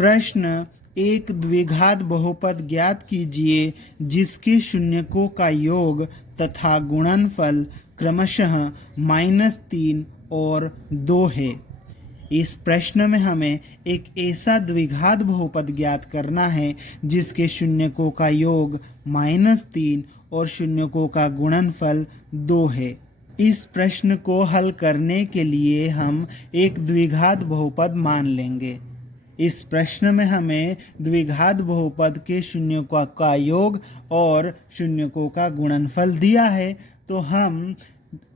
प्रश्न, एक द्विघात बहुपद ज्ञात कीजिए जिसके शून्यकों का योग तथा गुणनफल क्रमशः -3 और 2 है। इस प्रश्न में हमें एक ऐसा द्विघात बहुपद ज्ञात करना है जिसके शून्यकों का योग -3 और शून्यकों का गुणनफल 2 है। इस प्रश्न को हल करने के लिए हम एक द्विघात बहुपद मान लेंगे। इस प्रश्न में हमें द्विघात बहुपद के शून्यकों का योग और शून्यकों का गुणनफल दिया है, तो हम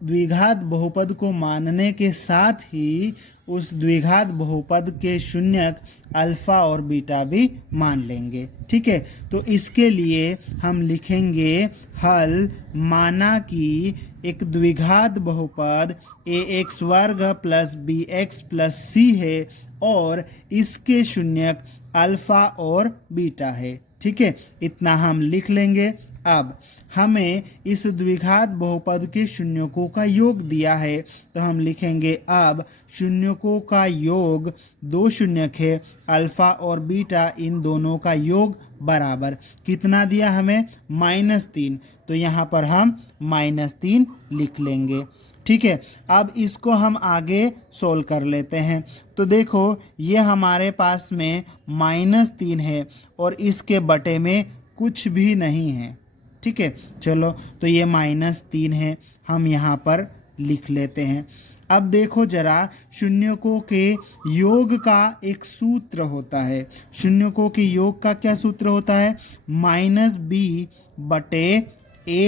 द्विघात बहुपद को मानने के साथ ही उस द्विघात बहुपद के शून्यक अल्फा और बीटा भी मान लेंगे। ठीक है, तो इसके लिए हम लिखेंगे हल, माना कि एक द्विघात बहुपद ax वर्ग प्लस bx प्लस c है और इसके शून्यक अल्फा और बीटा है। ठीक है, इतना हम लिख लेंगे। अब हमें इस द्विघात बहुपद के शून्यकों का योग दिया है, तो हम लिखेंगे अब शून्यकों का योग, दो शून्यक है अल्फा और बीटा, इन दोनों का योग बराबर कितना दिया हमें, -3, तो यहाँ पर हम -3 लिख लेंगे। ठीक है, अब इसको हम आगे सोल्व कर लेते हैं। तो देखो ये हमारे पास में -3 है और इसके बटे में कुछ भी नहीं है। ठीक है, चलो तो ये -3 है, हम यहाँ पर लिख लेते हैं। अब देखो जरा, शून्यकों के योग का एक सूत्र होता है। शून्यकों के योग का क्या सूत्र होता है, -b/a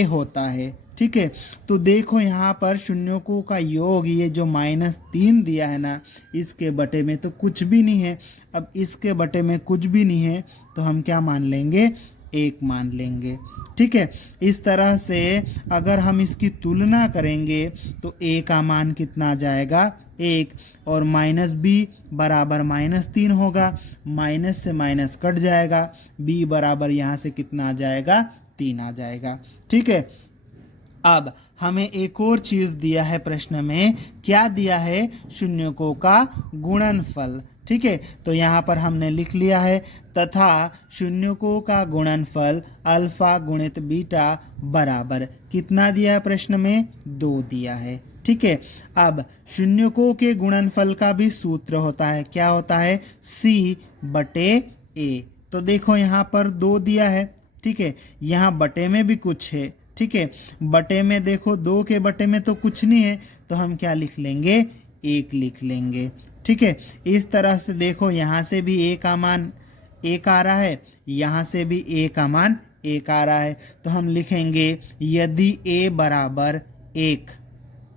होता है। ठीक है, तो देखो यहाँ पर शून्यकों का योग, ये जो -3 दिया है ना, इसके बटे में तो कुछ भी नहीं है। अब इसके बटे में कुछ भी नहीं है तो हम क्या मान लेंगे, 1 मान लेंगे। ठीक है, इस तरह से अगर हम इसकी तुलना करेंगे तो a का मान कितना आ जाएगा, 1, और -b बराबर -3 होगा, माइनस से माइनस कट जाएगा, b बराबर यहाँ से कितना आ जाएगा, 3 आ जाएगा। ठीक है, अब हमें एक और चीज दिया है प्रश्न में, क्या दिया है, शून्यकों का गुणनफल। ठीक है, तो यहाँ पर हमने लिख लिया है, तथा शून्यकों का गुणनफल अल्फा गुणित बीटा बराबर कितना दिया है प्रश्न में, 2 दिया है। ठीक है, अब शून्यकों के गुणनफल का भी सूत्र होता है, क्या होता है, c/a। तो देखो यहाँ पर 2 दिया है। ठीक है, यहाँ बटे में भी कुछ है। ठीक है, बटे में देखो 2 के बटे में तो कुछ नहीं है, तो हम क्या लिख लेंगे, 1 लिख लेंगे। ठीक है, इस तरह से देखो यहाँ से भी a का मान 1 आ रहा है, यहाँ से भी a का मान 1 आ रहा है, तो हम लिखेंगे यदि a बराबर 1,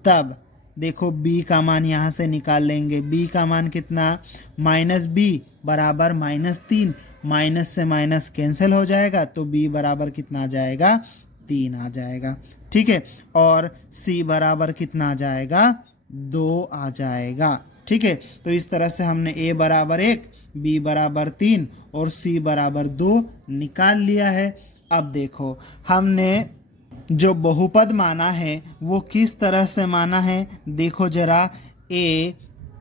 तब देखो b का मान यहाँ से निकाल लेंगे। b का मान कितना, -b बराबर -3, माइनस से माइनस कैंसिल हो जाएगा, तो b बराबर कितना आ जाएगा, 3 आ जाएगा। ठीक है, और c बराबर कितना आ जाएगा, 2 आ जाएगा। ठीक है, तो इस तरह से हमने a बराबर 1, b बराबर 3 और c बराबर 2 निकाल लिया है। अब देखो हमने जो बहुपद माना है वो किस तरह से माना है, देखो जरा, a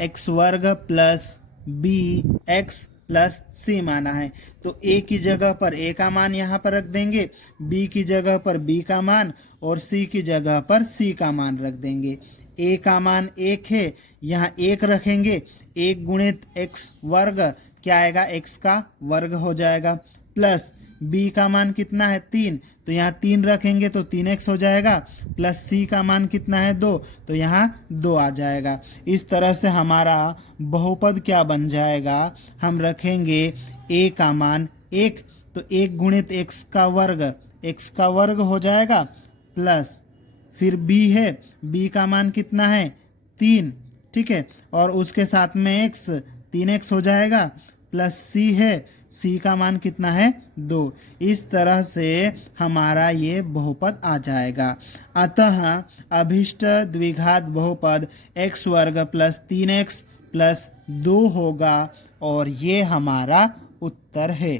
x वर्ग plus b x plus c माना है, तो a की जगह पर a का मान यहाँ पर रख देंगे, b की जगह पर b का मान और c की जगह पर c का मान रख देंगे। a का मान 1 है, यहाँ 1 रखेंगे, 1 गुणित x वर्ग क्या आएगा, x का वर्ग हो जाएगा, प्लस b का मान कितना है, 3, तो यहाँ 3 रखेंगे तो 3x हो जाएगा, प्लस c का मान कितना है, 2, तो यहाँ 2 आ जाएगा। इस तरह से हमारा बहुपद क्या बन जाएगा, हम रखेंगे a का मान 1, तो 1 गुणित x का वर्ग हो जाएगा, प्लस फिर b है, b का मान कितना है, 3। ठीक है, और उसके साथ में x, 3x हो जाएगा, प्लस c है, c का मान कितना है, 2। इस तरह से हमारा ये बहुपद आ जाएगा। अतः अभिष्ट द्विघात बहुपद x वर्ग प्लस 3x प्लस 2 होगा और ये हमारा उत्तर है।